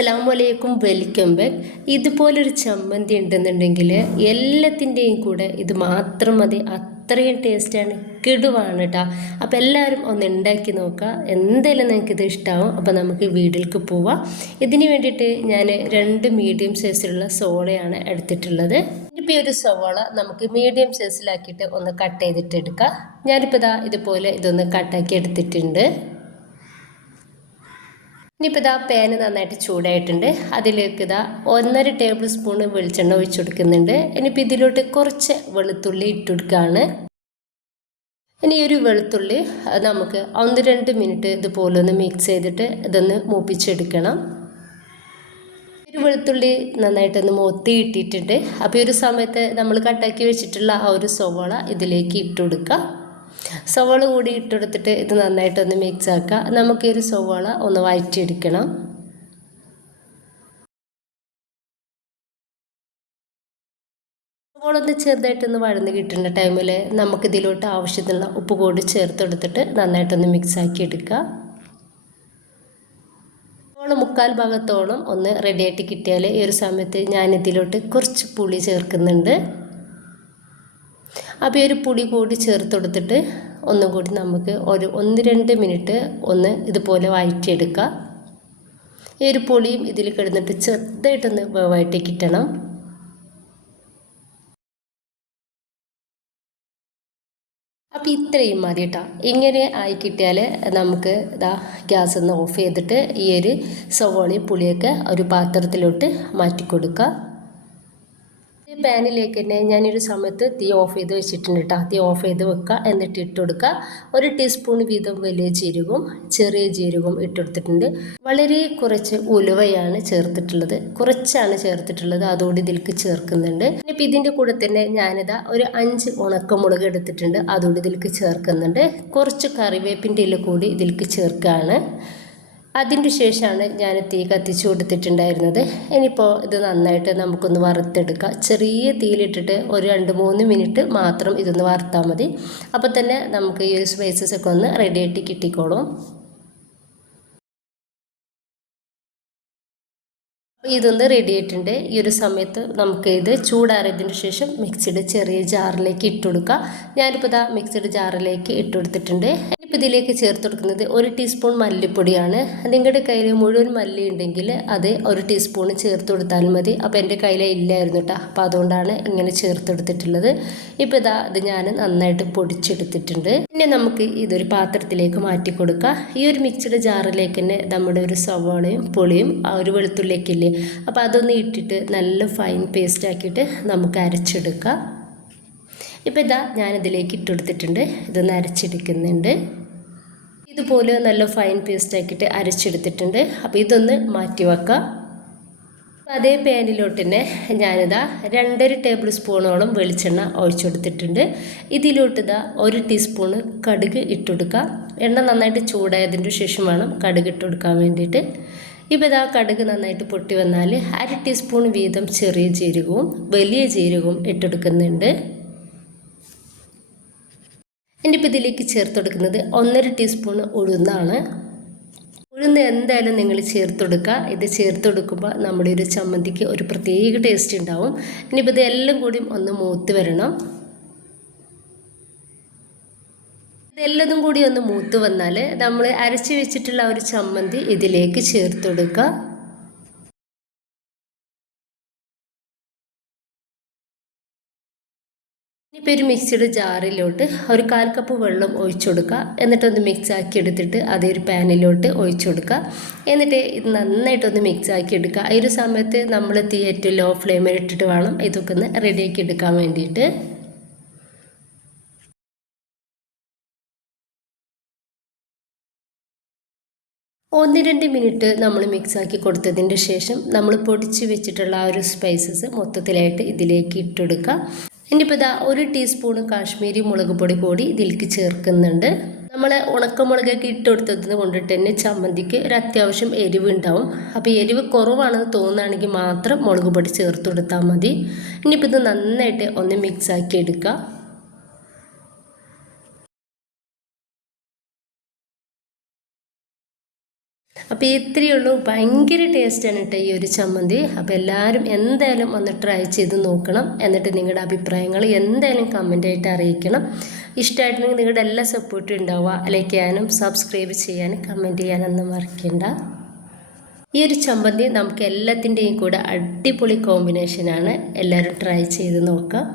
അസ്സലാമു അലൈക്കും welcome back. ഇതുപോലൊരു ചമ്മന്തി ഉണ്ടെന്നുണ്ടെങ്കിൽ എല്ലാത്തിന്റെയും കൂടെ ഇത് മാത്രം മതി. അത്രയും ടേസ്റ്റാണ്. കിടുവാണ് കേട്ടോ അപ്പോൾ എല്ലാവരും ഒന്ന് ഉണ്ടാക്കി നോക്കുക എന്തായാലും നിങ്ങൾക്ക് ഇത് ഇഷ്ടമാവും അപ്പോൾ നമുക്ക് വീട്ടിലേക്ക് പോവാം. ഇതിന് വേണ്ടിയിട്ട് ഞാൻ രണ്ട് മീഡിയം സൈസിലുള്ള സോളയാണ് എടുത്തിട്ടുള്ളത്. ഇപ്പോൾ ഈ ഒരു സവോള നമുക്ക് മീഡിയം സൈസിലാക്കിയിട്ട് ഒന്ന് കട്ട് ചെയ്തിട്ട് എടുക്കാം ഞാനിപ്പോൾ ഇതാ ഇതുപോലെ ഇതൊന്ന് കട്ടാക്കി എടുത്തിട്ടുണ്ട്. ഇനിയിപ്പോൾ ഇതാ പാന് നന്നായിട്ട് ചൂടായിട്ടുണ്ട്. അതിലേക്ക് ഇതാ ഒന്നര ടേബിൾ സ്പൂൺ വെളിച്ചെണ്ണ ഒഴിച്ചു കൊടുക്കുന്നുണ്ട്. ഇനിയിപ്പോൾ ഇതിലോട്ട് കുറച്ച് വെളുത്തുള്ളി ഇട്ട് കൊടുക്കുകയാണ് ഇനി ഒരു വെളുത്തുള്ളി നമുക്ക് ഒന്ന് രണ്ട് മിനിറ്റ് ഇതുപോലെ ഒന്ന് മിക്സ് ചെയ്തിട്ട് ഇതൊന്ന് മൂപ്പിച്ചെടുക്കണം. ഒരു വെളുത്തുള്ളി നന്നായിട്ടൊന്ന് മൊത്തി ഇട്ടിട്ടുണ്ട്. അപ്പോൾ ഈ ഒരു സമയത്ത് നമ്മൾ കട്ടാക്കി വെച്ചിട്ടുള്ള ആ ഒരു സവോള ഇതിലേക്ക് ഇട്ട് കൊടുക്കുക സവോള കൂടി ഇട്ടെടുത്തിട്ട് ഇത് നന്നായിട്ടൊന്ന് മിക്സ് ആക്കുക നമുക്ക് ഈ ഒരു സവോള ഒന്ന് വഴറ്റിയെടുക്കണം സവോള ഒന്ന് ചെറുതായിട്ടൊന്ന് വഴന്ന് കിട്ടുന്ന ടൈമിൽ നമുക്കിതിലോട്ട് ആവശ്യത്തിനുള്ള ഉപ്പ് കൂടി ചേർത്തെടുത്തിട്ട് നന്നായിട്ടൊന്ന് മിക്സ് ആക്കി എടുക്കുക സവോള മുക്കാൽ ഭാഗത്തോളം ഒന്ന് റെഡിയായിട്ട് കിട്ടിയാൽ ഈ ഒരു സമയത്ത് ഞാനിതിലോട്ട് കുറച്ച് പുളി ചേർക്കുന്നുണ്ട്. അപ്പോൾ ഈ ഒരു പൊടി കൂടി ചേർത്ത് കൊടുത്തിട്ട് ഒന്നും കൂടി നമുക്ക് ഒരു ഒന്ന് രണ്ട് മിനിറ്റ് ഒന്ന് ഇതുപോലെ വഴറ്റിയെടുക്കുക. ഈ ഒരു പൊടിയും ഇതിൽ കിടന്നിട്ട് ചെറുതായിട്ടൊന്ന് വേവായിട്ട് കിട്ടണം. അപ്പോൾ ഇത്രയും മതി കേട്ടോ ഇങ്ങനെ ആയി കിട്ടിയാൽ നമുക്ക് ഇതാ ഗ്യാസ് ഒന്ന് ഓഫ് ചെയ്തിട്ട് ഈ ഒരു സവോളയും പുളിയൊക്കെ ഒരു പാത്രത്തിലോട്ട് മാറ്റി കൊടുക്കുക പാനിലേക്ക് തന്നെ ഞാനൊരു സമയത്ത് തീ ഓഫ് ചെയ്ത് വെച്ചിട്ടുണ്ട് കേട്ടോ തീ ഓഫ് ചെയ്ത് വെക്കുക എന്നിട്ട് ഇട്ട് കൊടുക്കുക ഒരു ടീസ്പൂൺ വീതം വലിയ ജീരകവും ചെറിയ ജീരകവും ഇട്ടെടുത്തിട്ടുണ്ട് വളരെ കുറച്ച് ഉലുവയാണ് ചേർത്തിട്ടുള്ളത്. കുറച്ചാണ് ചേർത്തിട്ടുള്ളത്. അതുകൊണ്ട് ഇതിലേക്ക് ചേർക്കുന്നുണ്ട്. ഇപ്പം ഇതിന്റെ കൂടെ തന്നെ ഞാനിതാ ഒരു അഞ്ച് ഉണക്കമുളക് എടുത്തിട്ടുണ്ട്. അതുകൊണ്ട് ഇതിലേക്ക് ചേർക്കുന്നുണ്ട്. കുറച്ച് കറിവേപ്പിന്റെ ഇല കൂടി ഇതിലേക്ക് ചേർക്കുകയാണ് അതിന്റെ ശേഷമാണ് ഞാൻ തീ കത്തിച്ചു കൊടുത്തിട്ടുണ്ടായിരുന്നത്. ഇനിയിപ്പോൾ ഇത് നന്നായിട്ട് നമുക്കൊന്ന് വറുത്തെടുക്കാം. ചെറിയ തീയിലിട്ടിട്ട് ഒരു രണ്ട് മൂന്ന് മിനിറ്റ് മാത്രം ഇതൊന്ന് വറുത്താൽ മതി. അപ്പോൾ തന്നെ നമുക്ക് ഈ സ്പൈസസ് ഒക്കെ ഒന്ന് റെഡിയായിട്ട് കിട്ടിക്കോളും. ഇതൊന്ന് റെഡി ആയിട്ടുണ്ട്. ഈ ഒരു സമയത്ത് നമുക്ക് ഇത് ചൂടാറിയതിന് ശേഷം മിക്സിയുടെ ചെറിയ ജാറിലേക്ക് ഇട്ടുകൊടുക്കാം ഞാനിപ്പോൾ ഇതാ മിക്സിയുടെ ജാറിലേക്ക് ഇട്ട് കൊടുത്തിട്ടുണ്ട് ഇപ്പം ഇതിലേക്ക് ചേർത്ത് കൊടുക്കുന്നത് ഒരു ടീസ്പൂൺ മല്ലിപ്പൊടിയാണ്. നിങ്ങളുടെ കയ്യിൽ മുഴുവൻ മല്ലി ഉണ്ടെങ്കിൽ അത് ഒരു ടീസ്പൂൺ ചേർത്ത് കൊടുത്താൽ മതി. അപ്പോൾ എന്റെ കയ്യിൽ ഇല്ലായിരുന്നു കേട്ടോ അപ്പോൾ അതുകൊണ്ടാണ് ഇങ്ങനെ ചേർത്തെടുത്തിട്ടുള്ളത് ഇപ്പോൾ ഇതാ ഇത് ഞാൻ നന്നായിട്ട് പൊടിച്ചെടുത്തിട്ടുണ്ട്. പിന്നെ നമുക്ക് ഇതൊരു പാത്രത്തിലേക്ക് മാറ്റി കൊടുക്കുക ഈ ഒരു മിക്സഡ് ജാറിലേക്ക് തന്നെ നമ്മുടെ ഒരു സവാളയും പുളിയും ആ ഒരു വെളുത്തുള്ളിയൊക്കെ അപ്പോൾ അതൊന്ന് ഇട്ടിട്ട് നല്ല ഫൈൻ പേസ്റ്റ് ആക്കിയിട്ട് നമുക്ക് അരച്ചെടുക്കാം. ഇപ്പോൾ ഇതാ ഞാനിതിലേക്ക് ഇട്ടുകൊടുത്തിട്ടുണ്ട് ഇതൊന്ന് അരച്ചെടുക്കുന്നുണ്ട്. ഇതുപോലെ നല്ല ഫൈൻ പേസ്റ്റ് ആക്കിയിട്ട് അരച്ചെടുത്തിട്ടുണ്ട്. അപ്പോൾ ഇതൊന്ന് മാറ്റി വെക്കാം. അതേ പാനിലോട്ട് തന്നെ ഞാനിതാ രണ്ടര ടേബിൾ സ്പൂണോളം വെളിച്ചെണ്ണ ഒഴിച്ചെടുത്തിട്ടുണ്ട്. ഇതിലോട്ട് ഇതാ ഒരു ടീസ്പൂണ് കടുക് ഇട്ടുകൊടുക്കുക എണ്ണ നന്നായിട്ട് ചൂടായതിന്റെ ശേഷം വേണം കടുക് ഇട്ട് കൊടുക്കാൻ വേണ്ടിയിട്ട്. ഇപ്പോൾ ഇതാ കടുക് നന്നായിട്ട് പൊട്ടി വന്നാൽ അര ടീസ്പൂൺ വീതം ചെറിയ ജീരകവും വലിയ ജീരകവും ഇട്ടെടുക്കുന്നുണ്ട് ഇനിയിപ്പോൾ ഇതിലേക്ക് ചേർത്ത് കൊടുക്കുന്നത് ഒന്നര ടീസ്പൂൺ ഉഴുന്നാണ്. ഉഴുന്ന് എന്തായാലും നിങ്ങൾ ചേർത്ത് കൊടുക്കുക ഇത് ചേർത്ത് കൊടുക്കുമ്പോൾ നമ്മുടെ ഒരു ചമ്മന്തിക്ക് ഒരു പ്രത്യേക ടേസ്റ്റ് ഉണ്ടാവും. ഇനിയിപ്പോൾ ഇതെല്ലാം കൂടി ഒന്ന് മൂത്ത് വരണം. ഇതെല്ലതും കൂടി ഒന്ന് മൂത്ത് വന്നാൽ നമ്മൾ അരച്ച് വെച്ചിട്ടുള്ള ഒരു ചമ്മന്തി ഇതിലേക്ക് ചേർത്ത് കൊടുക്കുക ഇനിയിപ്പോൾ ഒരു മിക്സിയുടെ ജാറിലോട്ട് ഒരു കാൽ കപ്പ് വെള്ളം ഒഴിച്ചു കൊടുക്കുക. എന്നിട്ടൊന്ന് മിക്സ് ആക്കി എടുത്തിട്ട് അതേ ഒരു പാനിലോട്ട് ഒഴിച്ചു കൊടുക്കുക. എന്നിട്ട് ഇത് നന്നായിട്ടൊന്ന് മിക്സ് ആക്കി എടുക്കുക. ഈ ഒരു സമയത്ത് നമ്മൾ തീ ലോ ഫ്ലെയിമിൽ ഇട്ടിട്ട് വേണം ഇതൊക്കെ ഒന്ന് റെഡിയാക്കി എടുക്കാൻ വേണ്ടിയിട്ട്. ഒന്ന് രണ്ട് മിനിറ്റ് നമ്മൾ മിക്സ് ആക്കി കൊടുത്തതിന്റെ ശേഷം നമ്മൾ പൊടിച്ച് വെച്ചിട്ടുള്ള ആ ഒരു സ്പൈസസ് മൊത്തത്തിലായിട്ട് ഇതിലേക്ക് ഇട്ടെടുക്കുക ഇനിയിപ്പോൾ ഇതാ ഒരു ടീസ്പൂൺ കാശ്മീരി മുളക് പൊടി കൂടി ഇതിലേക്ക് ചേർക്കുന്നുണ്ട്. നമ്മൾ ഉണക്കമുളകൊക്കെ ഇട്ട് കൊടുത്തത് കൊണ്ടിട്ട് തന്നെ ചമ്മന്തിക്ക് ഒരു അത്യാവശ്യം എരിവ് ഉണ്ടാവും അപ്പോൾ എരിവ് കുറവാണെന്ന് തോന്നുകയാണെങ്കിൽ മാത്രം മുളക് പൊടി ചേർത്ത് കൊടുത്താൽ മതി. ഇനിയിപ്പോൾ ഇത് നന്നായിട്ട് ഒന്ന് മിക്സ് ആക്കി എടുക്കുക. അപ്പോൾ ഇത്രയേ ഉള്ളൂ. ഭയങ്കര ടേസ്റ്റാണ് കേട്ടോ ഈ ഒരു ചമ്മന്തി. അപ്പോൾ എല്ലാവരും എന്തായാലും ഒന്ന് ട്രൈ ചെയ്ത് നോക്കണം. എന്നിട്ട് നിങ്ങളുടെ അഭിപ്രായങ്ങൾ എന്തായാലും കമന്റായിട്ട് അറിയിക്കണം. ഇഷ്ടമായിട്ടുണ്ടെങ്കിൽ നിങ്ങളുടെ എല്ലാ സപ്പോർട്ടും ഉണ്ടാവുക. ലൈക്ക് ചെയ്യാനും സബ്സ്ക്രൈബ് ചെയ്യാനും കമന്റ് ചെയ്യാനൊന്നും മറക്കണ്ട. ഈ ഒരു ചമ്മന്തി നമുക്ക് എല്ലാത്തിന്റെയും കൂടെ അടിപൊളി കോമ്പിനേഷനാണ് എല്ലാവരും ട്രൈ ചെയ്ത് നോക്കാം.